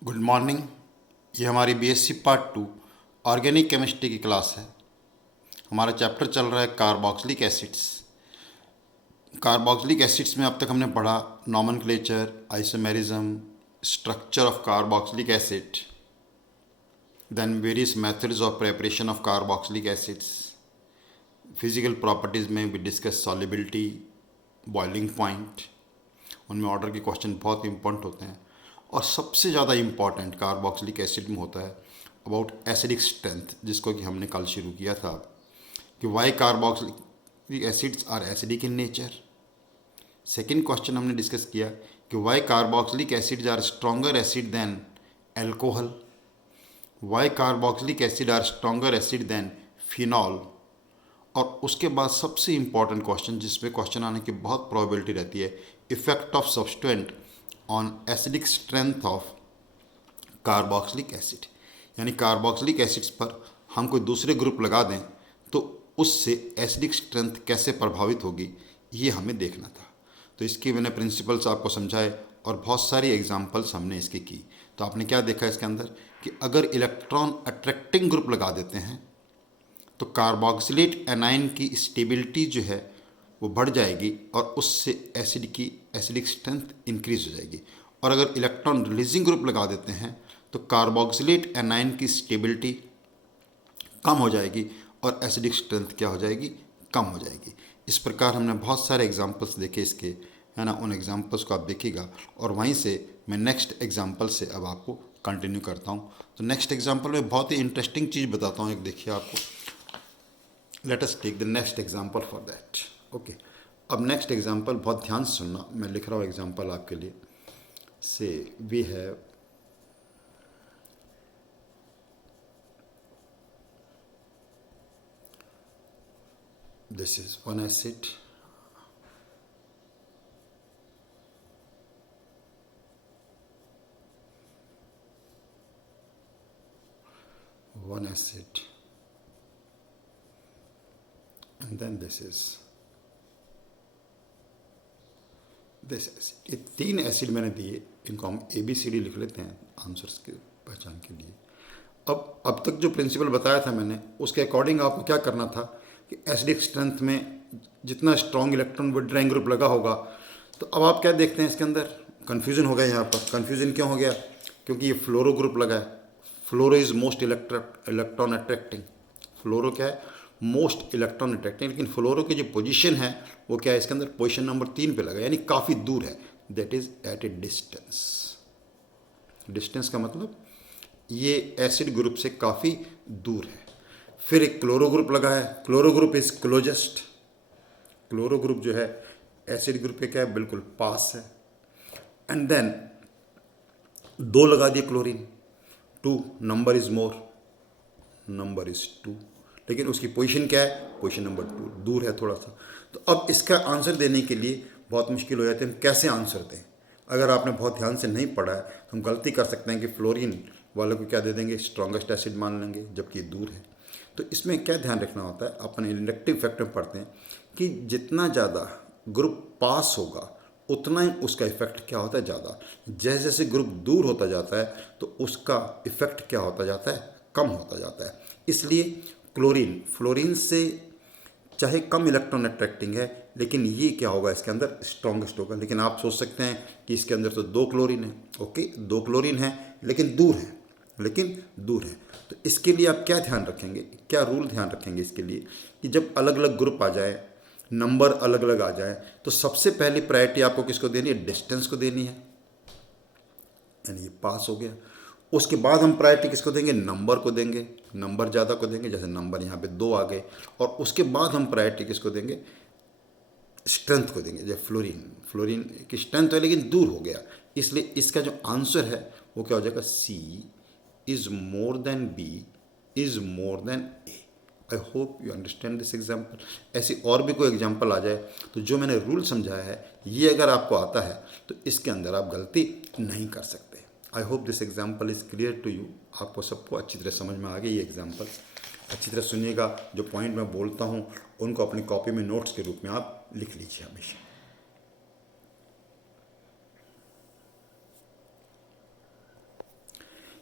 Good morning. ये हमारी BSc part 2 organic chemistry की क्लास है। हमारा चैप्टर चल रहा है कार्बोक्सिलिक एसिड्स। कार्बोक्सिलिक एसिड्स में अब तक हमने पढ़ा nomenclature, isomerism, structure of carboxylic acid, then various methods of preparation of carboxylic acids, physical properties में भी डिस्कस सॉल्युबिलिटी, बॉइलिंग पॉइंट। उनमें ऑर्डर के क्वेश्चन बहुत इंपॉर्टेंट होते हैं। और सबसे ज़्यादा इम्पॉर्टेंट कार्बोक्सिलिक एसिड में होता है अबाउट एसिडिक स्ट्रेंथ, जिसको कि हमने कल शुरू किया था कि Y carboxylic acids are acidic in nature. Second question हमने डिस्कस किया कि Y carboxylic acids are stronger acid then alcohol, Y carboxylic acid are stronger acid then phenol. और उसके बाद सबसे इम्पॉर्टेंट क्वेश्चन, जिसमें क्वेश्चन आने की बहुत प्रोबेबिलिटी रहती है, effect of सब्सटेंट on acidic strength of carboxylic acid. यानी कार्बोक्सिलिक एसिड्स पर हम कोई दूसरे ग्रुप लगा दें तो उससे एसिडिक स्ट्रेंथ कैसे प्रभावित होगी, ये हमें देखना था। तो इसकी मैंने प्रिंसिपल्स आपको समझाए और बहुत सारी एग्जांपल्स हमने इसकी की। तो आपने क्या देखा इसके अंदर कि अगर इलेक्ट्रॉन अट्रैक्टिंग ग्रुप लगा देते हैं तो कार्बोक्सिलेट एनाइन की स्टेबिलिटी जो है वो बढ़ जाएगी और उससे एसिड की एसिडिक स्ट्रेंथ इंक्रीज हो जाएगी। और अगर इलेक्ट्रॉन रिलीजिंग ग्रुप लगा देते हैं तो कार्बोक्सिलेट एनाइन की स्टेबिलिटी कम हो जाएगी और एसिडिक स्ट्रेंथ क्या हो जाएगी, कम हो जाएगी। इस प्रकार हमने बहुत सारे एग्जांपल्स देखे इसके, है ना। उन एग्जांपल्स को आप देखिएगा और वहीं से मैं नेक्स्ट एग्जांपल से अब आपको कंटिन्यू करता हूँ। तो नेक्स्ट एग्जांपल में बहुत ही इंटरेस्टिंग चीज़ बताता हूँ। एक देखिए आपको, let us take the next example for that. Okay, अब नेक्स्ट एग्जांपल बहुत ध्यान से सुनना, मैं लिख रहा हूँ एग्जांपल आपके लिए। से we have this is one acid, one acid, and then this is this acid। ये तीन एसिड मैंने दिए, इनको हम ABCD लिख लेते हैं आंसर्स के पहचान के लिए। अब तक जो प्रिंसिपल बताया था मैंने, उसके अकॉर्डिंग आपको क्या करना था कि एसिडिक स्ट्रेंथ में जितना स्ट्रॉन्ग इलेक्ट्रॉन विड्रॉइंग ग्रुप लगा होगा, तो अब आप क्या देखते हैं इसके अंदर कन्फ्यूज़न हो गया। यहाँ पर कन्फ्यूज़न क्यों हो गया? क्योंकि ये फ्लोरो ग्रुप लगा है। फ्लोरो इज़ मोस्ट इलेक्ट्रॉन अट्रैक्टिंग। फ्लोरो क्या है? Most electron attracting. लेकिन फ्लोरो की जो पोजीशन है वो क्या है, इसके अंदर पोजीशन नंबर 3 पे लगा, यानी काफ़ी दूर है। That is eight A distance. Distance का मतलब ये एसिड ग्रुप से काफ़ी दूर है। फिर एक क्लोरो ग्रुप लगा है। Chloro group is closest. Chloro group जो है एसिड ग्रुप के क्या है, बिल्कुल पास है। एंड देन दो लगा दिए chlorine, 2, number is more, number is 2। लेकिन उसकी पोजीशन क्या है, पोजीशन नंबर 2, दूर है थोड़ा सा। तो अब इसका आंसर देने के लिए बहुत मुश्किल हो जाती है, हम कैसे आंसर दें। अगर आपने बहुत ध्यान से नहीं पढ़ा है तो हम गलती कर सकते हैं कि फ्लोरीन वालों को क्या दे देंगे, स्ट्रॉन्गेस्ट एसिड मान लेंगे, जबकि दूर है। तो इसमें क्या ध्यान रखना होता है, अपन इंडक्टिव फैक्टर पढ़ते हैं कि जितना ज़्यादा ग्रुप पास होगा उतना ही उसका इफेक्ट क्या होता है, ज़्यादा। जैसे जैसे ग्रुप दूर होता जाता है तो उसका इफेक्ट क्या होता जाता है, कम होता जाता है। इसलिए क्लोरीन फ्लोरीन से चाहे कम इलेक्ट्रॉन अट्रैक्टिंग है, लेकिन ये क्या होगा, इसके अंदर स्ट्रॉन्गेस्ट होगा। लेकिन आप सोच सकते हैं कि इसके अंदर तो 2 क्लोरीन है। ओके, 2 क्लोरीन है लेकिन दूर है, लेकिन दूर है। तो इसके लिए आप क्या ध्यान रखेंगे, क्या रूल ध्यान रखेंगे इसके लिए कि जब अलग अलग ग्रुप आ जाए, नंबर अलग अलग आ जाए, तो सबसे पहली प्रायोरिटी आपको किसको देनी है, डिस्टेंस को देनी है, यानी ये पास हो गया। उसके बाद हम प्रायोरिटी किसको देंगे, नंबर को देंगे, नंबर ज़्यादा को देंगे, जैसे नंबर यहाँ पे 2 आ गए। और उसके बाद हम प्रायोरिटी किसको देंगे, स्ट्रेंथ को देंगे। जैसे फ्लोरीन, फ्लोरीन की स्ट्रेंथ है लेकिन दूर हो गया, इसलिए इसका जो आंसर है वो क्या हो जाएगा, C is more than B is more than A। I hope you understand this example. ऐसी और भी कोई एग्जाम्पल आ जाए तो जो मैंने रूल समझाया है ये अगर आपको आता है तो इसके अंदर आप गलती नहीं कर सकते। I hope this example is clear to you. आपको सबको अच्छी तरह समझ में आ गई ये एग्जाम्पल। अच्छी तरह सुनिएगा, जो पॉइंट मैं बोलता हूँ उनको अपनी कॉपी में नोट्स के रूप में आप लिख लीजिए हमेशा।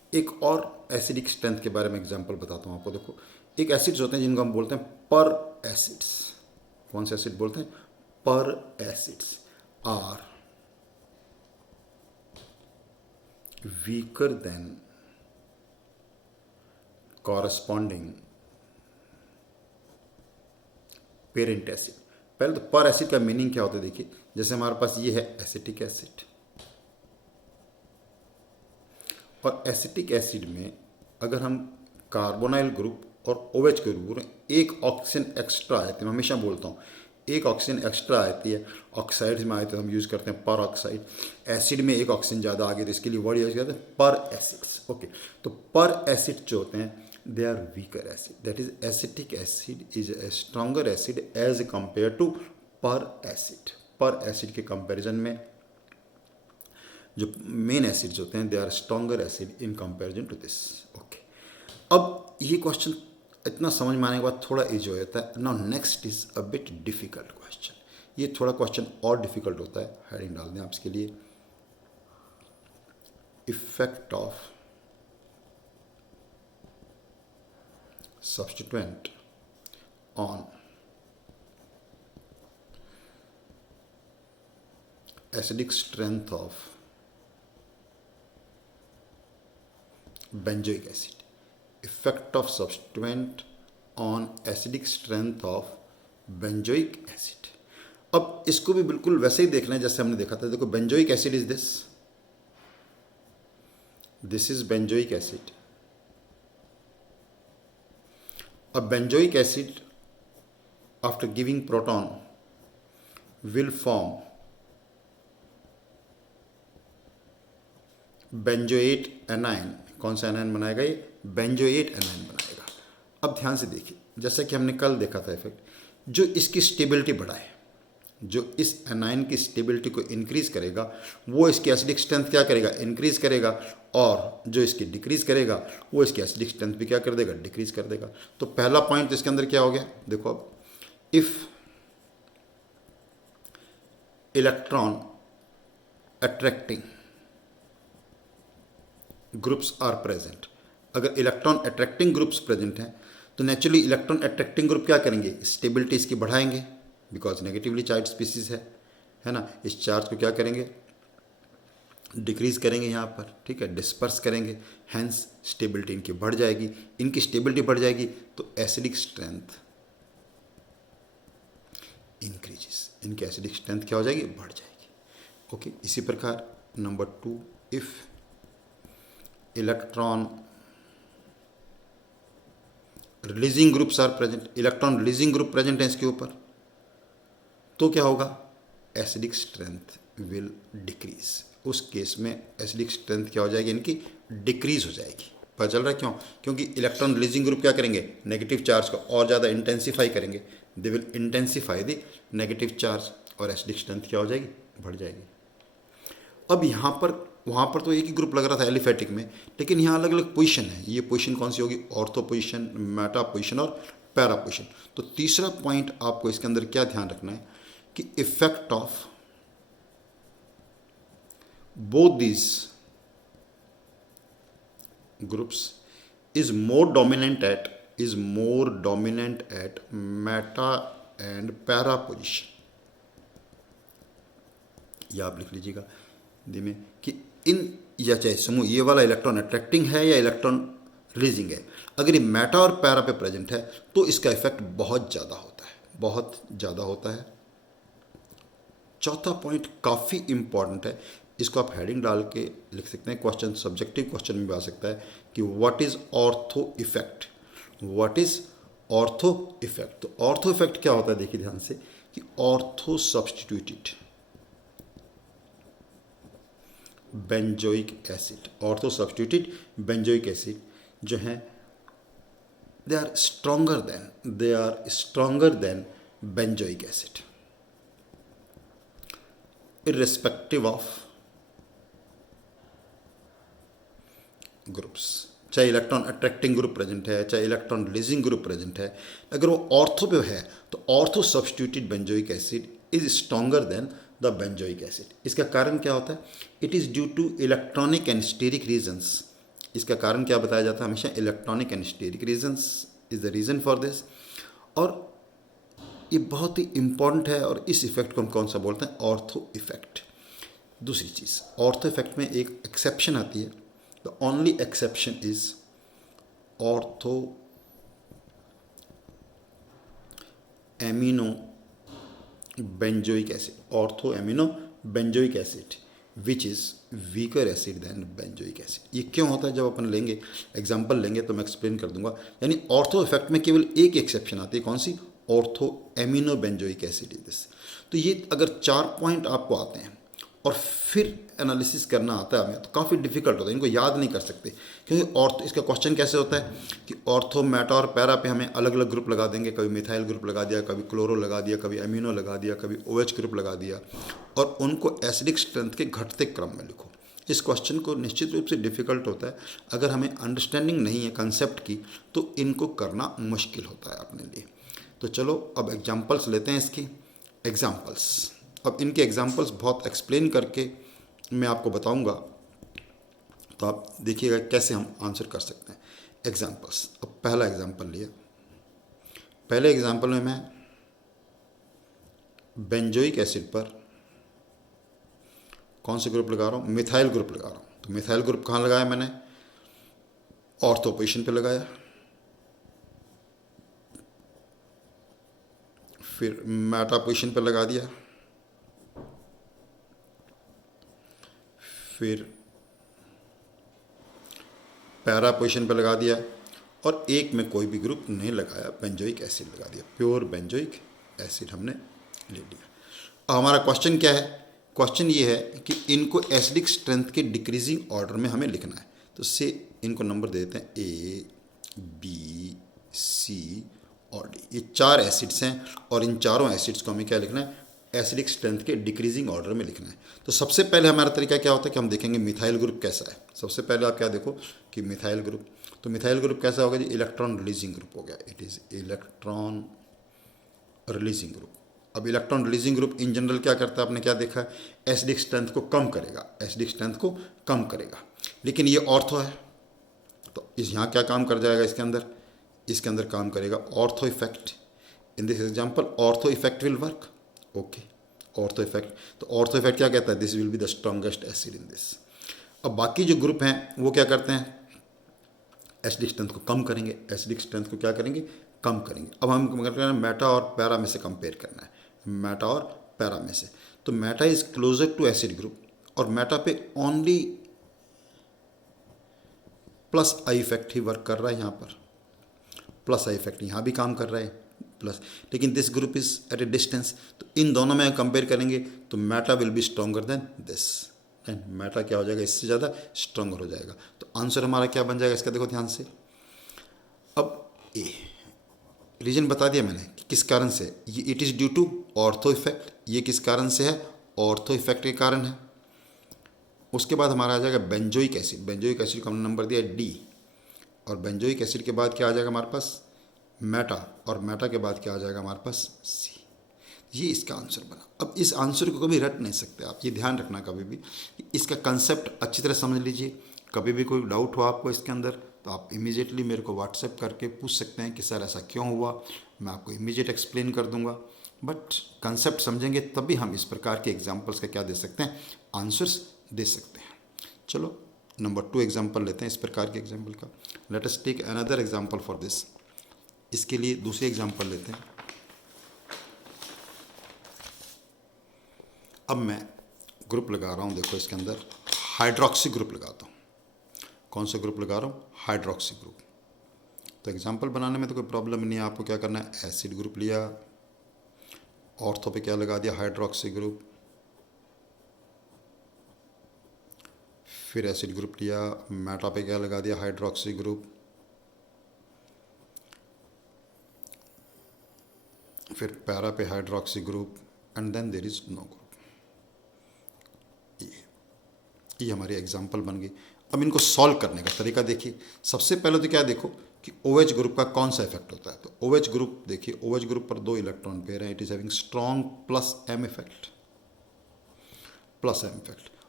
एक और एसिडिक स्ट्रेंथ के बारे में एग्जांपल बताता हूँ आपको। देखो, एक एसिड्स होते हैं जिनको हम बोलते हैं पर एसिड्स। कौन से एसिड बोलते हैं? पर acids are weaker then corresponding parent acid. पहले तो पर एसिड का मीनिंग क्या होता है देखिए, जैसे हमारे पास ये है एसिटिक एसिड, और एसिटिक एसिड में अगर हम कार्बोनाइल ग्रुप और OH के ग्रुप में एक ऑक्सीजन एक्स्ट्रा आती है, मैं हमेशा बोलता हूँ एक ऑक्सीजन एक्स्ट्रा आती है, ऑक्साइड्स में आए तो हम यूज़ करते हैं पर ऑक्साइड, एसिड में एक ऑक्सीजन ज़्यादा आ गई तो इसके लिए वर्ड यूज करते हैं पर एसिड्स। ओके, तो पर एसिड जो होते हैं they are weaker acid, that is acetic acid is a stronger acid as compare to पर एसिड। पर एसिड के कंपेरिजन में जो मेन एसिड्स होते हैं they are stronger acid in comparison to this. Okay, अब ये क्वेश्चन इतना समझ में आने के बाद थोड़ा इजी हो जाता है। Now next is a bit difficult question. ये थोड़ा क्वेश्चन और डिफिकल्ट होता है, हेडिंग डाल दें आप इसके लिए, effect of substituent on acidic strength of benzoic acid। Effect of substituent on acidic strength of benzoic acid। अब इसको भी बिल्कुल वैसे ही देखना है जैसे हमने देखा था। देखो, benzoic acid is this is benzoic acid। A benzoic acid after giving proton will form benzoate anion। कौन सा एनायन बनाएगा? ये benzoate anion बनाएगा। अब ध्यान से देखिए, जैसा कि हमने कल देखा था इफेक्ट, जो इसकी स्टेबिलिटी बढ़ाए, जो इस एनायन की स्टेबिलिटी को इंक्रीज करेगा वो इसकी एसिडिक स्ट्रेंथ क्या करेगा? इंक्रीज करेगा, और जो इसकी डिक्रीज करेगा वो इसकी एसिडिक स्ट्रेंथ भी क्या कर देगा? डिक्रीज कर देगा। तो पहला पॉइंट इसके अंदर क्या हो गया? देखो, अब if electron attracting groups are present, अगर इलेक्ट्रॉन अट्रैक्टिंग ग्रुप्स प्रेजेंट हैं तो नेचुरली इलेक्ट्रॉन अट्रैक्टिंग ग्रुप क्या करेंगे? स्टेबिलिटी इसकी बढ़ाएंगे, बिकॉज नेगेटिवली चार्ज स्पीसीज है ना। इस चार्ज को क्या करेंगे? डिक्रीज करेंगे यहाँ पर, ठीक है, डिस्पर्स करेंगे, हैंस स्टेबिलिटी इनकी बढ़ जाएगी। इनकी स्टेबिलिटी बढ़ जाएगी तो एसिडिक स्ट्रेंथ इंक्रीजेस, इनकी एसिडिक स्ट्रेंथ क्या हो जाएगी? बढ़ जाएगी। ओके, इसी प्रकार number 2, if electron releasing groups are present, electron releasing group present है इसके ऊपर, तो क्या होगा? Acidic strength will decrease. उस केस में एसिडिक स्ट्रेंथ क्या हो जाएगी? इनकी डिक्रीज हो जाएगी। पता चल रहा है क्यों? क्योंकि इलेक्ट्रॉन रिलीजिंग ग्रुप क्या करेंगे? नेगेटिव चार्ज को और ज़्यादा इंटेंसीफाई करेंगे, they will intensify the negative charge, और एसिडिक स्ट्रेंथ क्या हो जाएगी? बढ़ जाएगी। अब यहाँ पर, वहाँ पर तो एक ही ग्रुप लग रहा था एलिफेटिक में, लेकिन यहाँ अलग अलग पोजीशन है। ये पोजीशन कौन सी होगी? ऑर्थो पोजीशन, मेटा पोजीशन और पैरा पोजीशन। तो तीसरा पॉइंट आपको इसके अंदर क्या ध्यान रखना है कि effect of both these groups is more dominant at meta and para position। या आप लिख लीजिएगा में कि इन, या चाहे समूह ये वाला इलेक्ट्रॉन अट्रैक्टिंग है या इलेक्ट्रॉन रिलीजिंग है, अगर ये मेटा और पैरा पे प्रेजेंट है तो इसका इफेक्ट बहुत ज़्यादा होता है, बहुत ज़्यादा होता है। चौथा पॉइंट काफ़ी इंपॉर्टेंट है, इसको आप हेडिंग डाल के लिख सकते हैं, क्वेश्चन सब्जेक्टिव क्वेश्चन में भी आ सकता है कि what is ortho effect, what is ortho effect. तो ऑर्थो इफेक्ट क्या होता है? देखिए ध्यान से कि ortho substituted benzoic acid, ortho substituted benzoic acid जो है they are stronger than benzoic acid irrespective of groups. चाहे इलेक्ट्रॉन अट्रैक्टिंग ग्रुप प्रेजेंट है, चाहे इलेक्ट्रॉन रिलीजिंग ग्रुप प्रेजेंट है, अगर वो ऑर्थो पे है तो ortho substituted benzoic acid is stronger than the benzoic acid. इसका कारण क्या होता है? It is due to electronic and steric regions इसका कारण क्या बताया जाता है हमेशा, electronic and steric regions is the reason for this. और ये बहुत ही इंपॉर्टेंट है, और इस इफेक्ट को हम कौन सा बोलते हैं, ऑर्थो इफेक्ट। दूसरी चीज़, ऑर्थो इफेक्ट में एक एक्सेप्शन आती है, the only exception is ortho amino benzoic acid, ortho amino benzoic acid which is weaker acid then benzoic acid. ये क्यों होता है, जब अपन लेंगे एग्जांपल लेंगे तो मैं एक्सप्लेन कर दूंगा। यानी ऑर्थो इफेक्ट में केवल एक एक्सेप्शन आती है, कौन सी, ortho amino benzoic acid is this. तो ये अगर 4 पॉइंट आपको आते हैं और फिर एनालिसिस करना आता है हमें, तो काफ़ी डिफिकल्ट होता है, इनको याद नहीं कर सकते। क्योंकि ऑर्थो, इसका क्वेश्चन कैसे होता है कि ऑर्थो, मेटा और पैरा पे हमें अलग अलग ग्रुप लगा देंगे, कभी मिथाइल ग्रुप लगा दिया, कभी क्लोरो लगा दिया, कभी एमिनो लगा दिया, कभी OH ग्रुप लगा दिया, और उनको एसिडिक स्ट्रेंथ के घटते क्रम में लिखो। इस क्वेश्चन को निश्चित रूप से डिफिकल्ट होता है, अगर हमें अंडरस्टैंडिंग नहीं है कंसेप्ट की तो इनको करना मुश्किल होता है अपने लिए। तो चलो अब एग्जाम्पल्स लेते हैं इसकी। एग्जाम्पल्स, अब इनके एग्जाम्पल्स बहुत एक्सप्लेन करके मैं आपको बताऊंगा, तो आप देखिएगा कैसे हम आंसर कर सकते हैं। एग्जाम्पल्स, अब पहला एग्जाम्पल लिया। पहले एग्जाम्पल में मैं बेंजोइक एसिड पर कौन से ग्रुप लगा रहा हूँ, मिथाइल ग्रुप लगा रहा हूँ। तो मिथाइल ग्रुप कहाँ लगाया मैंने, ऑर्थो पोजीशन पे लगाया, फिर मेटा पोजीशन पे लगा दिया, फिर पैरा पोजीशन पे लगा दिया, और एक में कोई भी ग्रुप नहीं लगाया, बेंजोइक एसिड लगा दिया, प्योर बेंजोइक एसिड हमने ले लिया। अब हमारा क्वेश्चन क्या है, क्वेश्चन ये है कि इनको एसिडिक स्ट्रेंथ के डिक्रीजिंग ऑर्डर में हमें लिखना है। तो से इनको नंबर दे देते हैं A, B, C और D। ये 4 एसिड्स हैं, और इन चारों एसिड्स को हमें क्या लिखना है, एसिडिक स्ट्रेंथ के डिक्रीजिंग ऑर्डर में लिखना है। तो सबसे पहले हमारा तरीका क्या होता है कि हम देखेंगे मिथाइल ग्रुप कैसा है। सबसे पहले आप क्या देखो कि मिथाइल ग्रुप, तो मिथाइल ग्रुप कैसा होगा जी, इलेक्ट्रॉन रिलीजिंग ग्रुप हो गया, it is electron releasing group. अब electron releasing group in general क्या करता है, आपने क्या देखा है, एसिडिक स्ट्रेंथ को कम करेगा, एसिडिक स्ट्रेंथ को कम करेगा। लेकिन ये ऑर्थो है, तो इस यहाँ क्या काम कर जाएगा, इसके अंदर काम करेगा ortho effect. In this example ortho effect will work, okay, ortho effect. तो ऑर्थो इफेक्ट क्या कहता है, this will be the strongest acid in this. अब बाकी जो ग्रुप हैं वो क्या करते हैं, एसिडिक स्ट्रेंथ को कम करेंगे, एसिडिक स्ट्रेंथ को क्या करेंगे, कम करेंगे। अब हम करना है मेटा और पैरा में से कंपेयर करना है, मेटा और पैरा में से। तो Meta is closer to acid group, और मेटा पे only plus I effect he work कर रहा है, यहाँ पर प्लस आई इफेक्ट यहाँ भी काम कर रहा है प्लस, लेकिन this group is eight A distance. तो इन दोनों में कंपेयर करेंगे तो Meta will be stronger than this, and Meta क्या हो जाएगा, इससे ज़्यादा स्ट्रॉन्गर हो जाएगा। तो आंसर हमारा क्या बन जाएगा इसका, देखो ध्यान से। अब ए रीजन बता दिया मैंने कि किस कारण से, ये it is due to ortho effect. ये किस कारण से है, ऑर्थो इफेक्ट के कारण है। उसके बाद हमारा आ जाएगा बेंजोइक एसिड, बेंजोइक एसिड को हमने नंबर दिया D, और बेंजोइक एसिड के बाद क्या आ जाएगा हमारे पास, मेटा, और मेटा के बाद क्या आ जाएगा हमारे पास C। ये इसका आंसर बना। अब इस आंसर को कभी रट नहीं सकते आप, ये ध्यान रखना कभी भी, इसका कंसेप्ट अच्छी तरह समझ लीजिए। कभी भी कोई डाउट हो आपको इसके अंदर तो आप इमीडिएटली मेरे को व्हाट्सएप करके पूछ सकते हैं कि सर ऐसा क्यों हुआ, मैं आपको इमीडिएट एक्सप्लेन कर दूंगा। बट कंसेप्ट समझेंगे तभी हम इस प्रकार के एग्जाम्पल्स का क्या दे सकते हैं, आंसर्स दे सकते हैं। चलो नंबर 2 एग्जाम्पल लेते हैं इस प्रकार के एग्जाम्पल का। Let us take another example for this. इसके लिए दूसरे एग्जाम्पल लेते हैं। अब मैं ग्रुप लगा रहा हूँ, देखो इसके अंदर हाइड्रोक्सी ग्रुप लगाता हूँ। कौन सा ग्रुप लगा रहा हूँ, हाइड्रोक्सी ग्रुप। तो एग्जाम्पल बनाने में तो कोई प्रॉब्लम नहीं है, आपको क्या करना है, एसिड ग्रुप लिया, ऑर्थो पे क्या लगा दिया, हाइड्रोक्सी ग्रुप, फिर एसिड ग्रुप लिया, मेटा पे क्या लगा दिया, हाइड्रोक्सी ग्रुप, फिर पैरा पे hydroxy group, and then there is no group. ये हमारी एग्जाम्पल बन गई। अब इनको सॉल्व करने का तरीका देखिए। सबसे पहले तो क्या देखो कि OH ग्रुप का कौन सा इफेक्ट होता है। तो OH ग्रुप देखिए, OH ग्रुप पर 2 इलेक्ट्रॉन पेयर हैं, it is having strong plus M effect, plus M effect.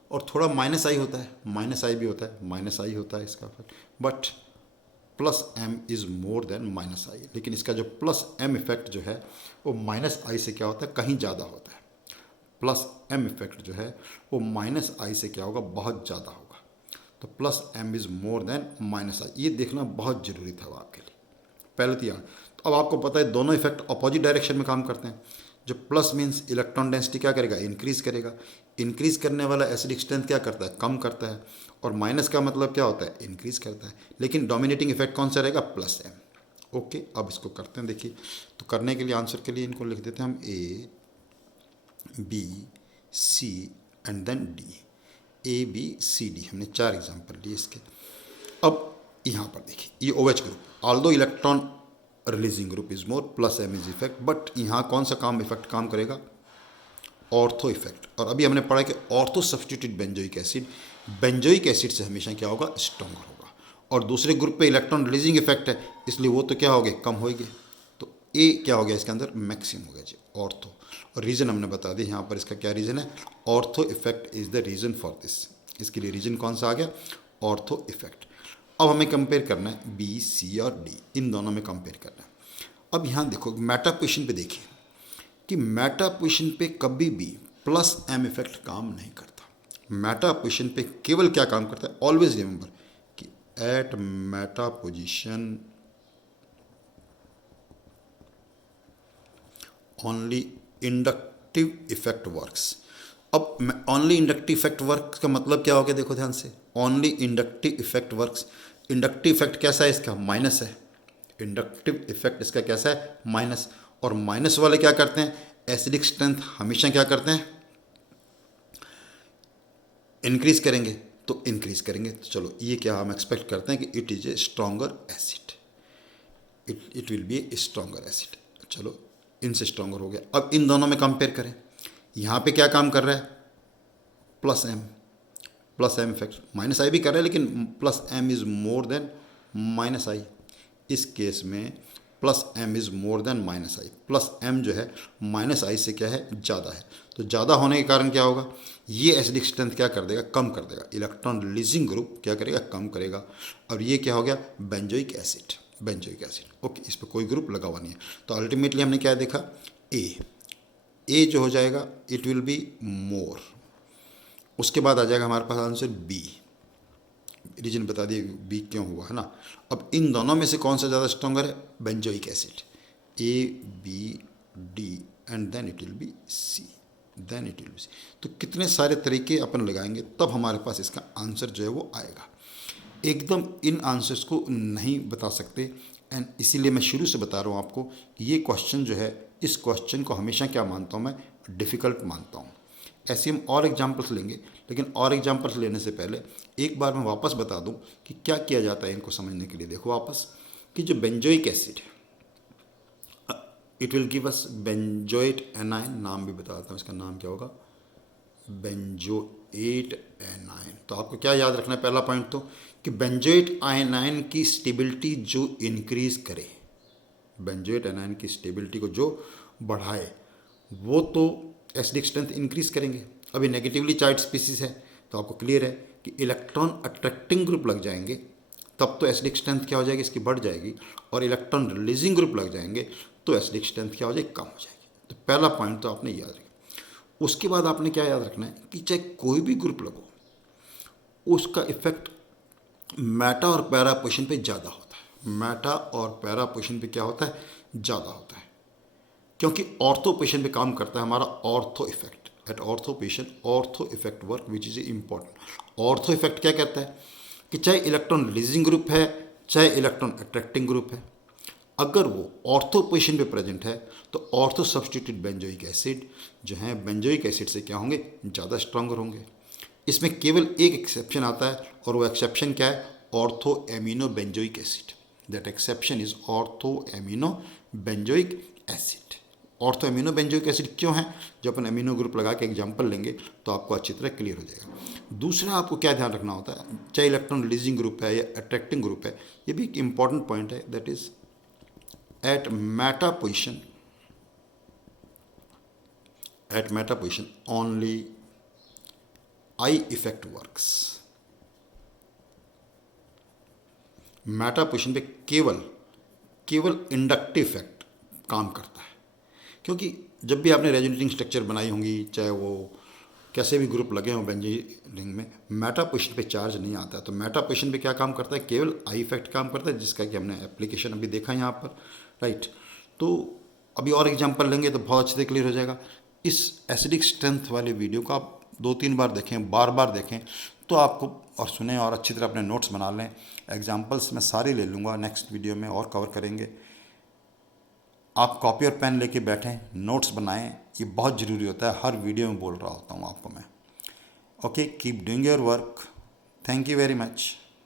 और थोड़ा माइनस आई होता है, माइनस आई भी होता है, माइनस आई होता है इसका effect, but plus M is more than minus आई। लेकिन इसका जो प्लस एम इफेक्ट जो है वो माइनस आई से क्या होता है, कहीं ज़्यादा होता है। प्लस एम इफेक्ट जो है वो माइनस आई से क्या होगा, बहुत ज़्यादा होगा। तो plus M is more than minus आई, ये देखना बहुत ज़रूरी था आपके लिए पहले तो यहाँ। तो अब आपको पता है दोनों इफेक्ट अपोजिट डायरेक्शन में काम करते हैं। जो प्लस मीन्स इलेक्ट्रॉन डेंसिटी क्या करेगा, इंक्रीज करेगा। इंक्रीज करने वाला एसिडिक स्ट्रेंथ क्या करता है, कम करता है। और माइनस का मतलब क्या होता है, इंक्रीज करता है। लेकिन डोमिनेटिंग इफेक्ट कौन सा रहेगा, प्लस एम। ओके, अब इसको करते हैं। देखिए, तो करने के लिए आंसर के लिए इनको लिख देते हैं हम A B C and then D. A B C D, हमने 4 एग्जाम्पल लिए इसके। अब यहाँ पर देखिए, ये O H group, although electron releasing group is more, plus M is effect, but यहाँ कौन सा इफेक्ट काम करेगा, ऑर्थो इफेक्ट। और अभी हमने पढ़ा कि ऑर्थो सब्स्टिट्यूट बेंजोइक एसिड से हमेशा क्या होगा, स्ट्रॉन्गर होगा। और दूसरे ग्रुप पे इलेक्ट्रॉन रिलीजिंग इफेक्ट है, इसलिए वो तो क्या हो गए, कम होंगे। तो ए क्या हो गया इसके अंदर, मैक्सिमम हो गया जी, ऑर्थो। और रीज़न हमने बता दिया यहाँ पर, इसका क्या रीज़न है, ortho effect is the reason for this. इसके लिए रीज़न कौन सा आ गया, ऑर्थो इफेक्ट। अब हमें कंपेयर करना है बी सी और डी, इन दोनों में कंपेयर करना है। अब यहाँ देखो मेटा पोजीशन पे देखिए कि मेटा पोजीशन पे कभी भी प्लस एम इफेक्ट काम नहीं करता। मेटा पोजीशन पे केवल क्या काम करता है, ऑलवेज रिमेंबर कि eight Meta position only inductive effect works. अब ओनली इंडक्टिव इफेक्ट वर्क का मतलब क्या हो गया, देखो ध्यान से, only inductive effect works. Inductive effect कैसा है इसका, माइनस है। इंडक्टिव इफेक्ट इसका कैसा है, माइनस। और माइनस वाले क्या करते हैं, एसिडिक स्ट्रेंथ हमेशा क्या करते हैं, इंक्रीज करेंगे। तो इंक्रीज करेंगे, तो चलो ये क्या हम एक्सपेक्ट करते हैं कि it is a stronger acid, it will be A stronger acid. चलो इनसे स्ट्रॉन्गर हो गया। अब इन दोनों में कंपेयर करें, यहाँ पे क्या काम कर रहा है, प्लस एम इफेक्ट, माइनस आई भी कर रहा है लेकिन plus M is more than minus आई। इस केस में plus M is more than minus I. Plus M जो है माइनस आई से क्या है, ज़्यादा है। तो ज़्यादा होने के कारण क्या होगा, ये एसिडिक स्ट्रेंथ क्या कर देगा, कम कर देगा। इलेक्ट्रॉन रिलीजिंग ग्रुप क्या करेगा, कम करेगा। और ये क्या हो गया, benzoic acid, benzoic acid. Okay, इस पर कोई ग्रुप लगा हुआ नहीं है। तो अल्टीमेटली हमने क्या देखा, ए जो हो जाएगा इट विल बी मोर। उसके बाद आ जाएगा हमारे पास आंसर बी। रीजन बता दिए बी क्यों हुआ है ना। अब इन दोनों में से कौन सा ज़्यादा स्ट्रॉन्गर है, benzoic acid. A B D and then it will B C, then it will B C. तो कितने सारे तरीके अपन लगाएंगे तब हमारे पास इसका आंसर जो है वो आएगा। एकदम इन आंसर्स को नहीं बता सकते, एंड इसीलिए मैं शुरू से बता रहा हूँ आपको कि ये क्वेश्चन जो है, इस क्वेश्चन को हमेशा क्या मानता हूँ मैं, डिफ़िकल्ट मानता हूँ। ऐसे हम और एग्जाम्पल्स लेंगे, लेकिन और एग्जाम्पल्स लेने से पहले एक बार मैं वापस बता दूं कि क्या किया जाता है इनको समझने के लिए। देखो वापस कि जो बेंजोइक एसिड है, it will give us benzoate A9, नाम भी बताता हूँ इसका नाम क्या होगा, बेंजोएट एनाइन। तो आपको क्या याद रखना है, पहला पॉइंट तो कि बेंजोएट आयनाइन की स्टेबिलिटी जो इंक्रीज करे, बेंजोएट एनाइन की स्टेबिलिटी को जो बढ़ाए वो तो एसिडिक स्ट्रेंथ इंक्रीज करेंगे। अभी नेगेटिवली चार्ज स्पीसीज है तो आपको क्लियर है कि इलेक्ट्रॉन अट्रैक्टिंग ग्रुप लग जाएंगे तब तो एसिडिक स्ट्रेंथ क्या हो जाएगी, इसकी बढ़ जाएगी। और इलेक्ट्रॉन रिलीजिंग ग्रुप लग जाएंगे तो एसिडिक स्ट्रेंथ क्या हो जाएगी, कम हो जाएगी। तो पहला पॉइंट तो आपने याद रखा। उसके बाद आपने क्या याद रखना है कि चाहे कोई भी ग्रुप लगो उसका इफेक्ट मेटा और पैरा पोजीशन पे ज़्यादा होता है। मेटा और पैरा पोजीशन पे क्या होता है, ज़्यादा होता है, क्योंकि ऑर्थो पोजीशन पे काम करता है हमारा ortho effect. At ortho position ortho effect work which is important. Ortho effect क्या कहता है कि चाहे इलेक्ट्रॉन रिलीजिंग ग्रुप है चाहे इलेक्ट्रॉन अट्रैक्टिंग ग्रुप है, अगर वो ऑर्थो पोजीशन पे प्रेजेंट है तो ऑर्थो सब्स्टिट्यूट बेंजोइक एसिड जो है बेंजोइक एसिड से क्या होंगे, ज़्यादा स्ट्रॉन्गर होंगे। इसमें केवल एक एक्सेप्शन आता है और वो एक्सेप्शन क्या है, ortho amino benzoic acid. That exception is ortho amino benzoic acid. Ortho amino benzoic acid क्यों है, जब अपन एमिनो ग्रुप लगा के एग्जाम्पल लेंगे तो आपको अच्छी तरह क्लियर हो जाएगा। दूसरा आपको क्या ध्यान रखना होता है, चाहे इलेक्ट्रॉन रिलीजिंग ग्रुप है या अट्रैक्टिंग ग्रुप है, ये भी एक इंपॉर्टेंट पॉइंट है, that is eight Meta position, eight Meta position only I effect works. Meta position पे केवल केवल इंडक्टिव इफेक्ट काम करता है, क्योंकि जब भी आपने रेजोनेटिंग स्ट्रक्चर बनाई होंगी, चाहे वो कैसे भी ग्रुप लगे हों बेंजी रिंग में, मेटा पोजिशन पे चार्ज नहीं आता है। तो मेटा पोजिशन पे क्या काम करता है, केवल आई इफेक्ट काम करता है, जिसका कि हमने एप्लीकेशन अभी देखा यहाँ पर, राइट। तो अभी और एग्जांपल लेंगे तो बहुत अच्छे से क्लियर हो जाएगा। इस एसिडिक स्ट्रेंथ वाले वीडियो को आप 2-3 बार देखें, बार बार देखें, तो आपको और सुने और अच्छी तरह अपने नोट्स बना लें। एग्जाम्पल्स मैं सारे ले लूँगा नेक्स्ट वीडियो में और कवर करेंगे। आप कॉपी और पेन लेके बैठें, नोट्स बनाएं, ये बहुत ज़रूरी होता है, हर वीडियो में बोल रहा होता हूँ आपको मैं। Okay, keep doing your work. Thank you very much.